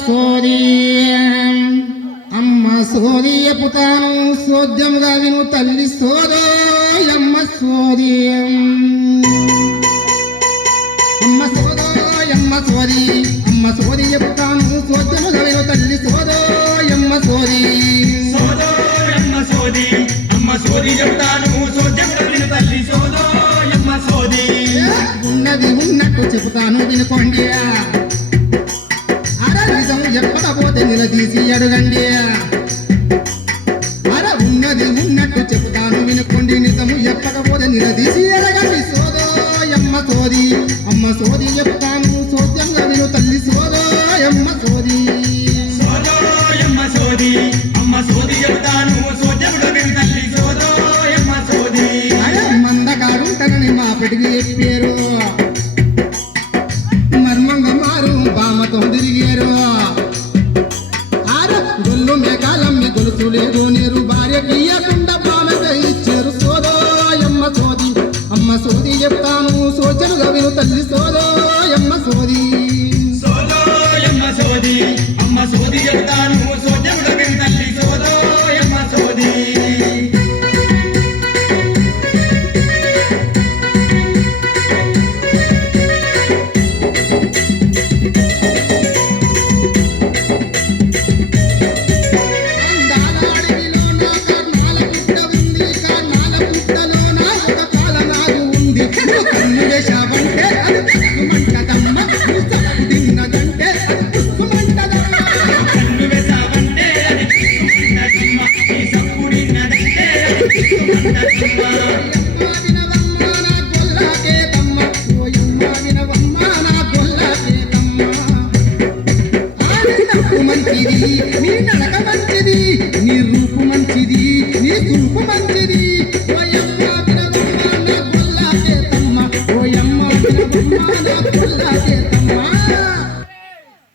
సోది అమ్మ సోది చెప్పుతాను సోద్యముగా విను తల్లి సోదో అమ్మ సోది అమ్మ సోదో అమ్మ సోది అమ్మ సోది చెప్పుతాను సోద్యముగా విను తల్లి సోదో అమ్మ సోది సోదో అమ్మ సోది అమ్మ సోది చెప్తాను సోద్యముగా విను తల్లి సోదో అమ్మ సోది ఉన్నది ఉన్నట్టు చెబుతాను వినుకోండి నిజం చెప్పకపోతే నిలదీసి అడగండి ఉన్నది ఉన్నట్టు చెబుతాను వినుకోండి నిజము చెప్పకపోతే నిలదీసి అడగండి సోదో అమ్మ సోది అమ్మ సోది చెప్తాను సోద్యంగా విను తల్లి సోదో అమ్మ సోది సోదో అమ్మ సోది అమ్మ సోది చెప్తాను సోద్యముగా విను తల్లి సోదో అమ్మ సోది మందగాడుంటనని మా పెడిగి చెప్పారు మర్మంగా మారు బామతో తిరిగారు గొల్లు మేఘాలమ్మి గొలుసు లేదు నీరు భార్యకి ఇయ్యకుండా బామగా ఇచ్చారు సోదో అమ్మ సోది అమ్మ సోది చెప్తాను సోచరుగా విను తల్లి సోదో అమ్మ సోది సోదో అమ్మ సోది అమ్మ సోది చెప్తాను సోద్యముగా విను తల్లి సోదో అమ్మ సోది నీ నడక మంచిది నీ రూపు మంచిది నీ చూపు మంచిది ఓయమ్మ వినవమ్మ నా గొల్లా చేతమ్మ ఓయమ్మ వినవమ్మ నా గొల్లా చేతమ్మ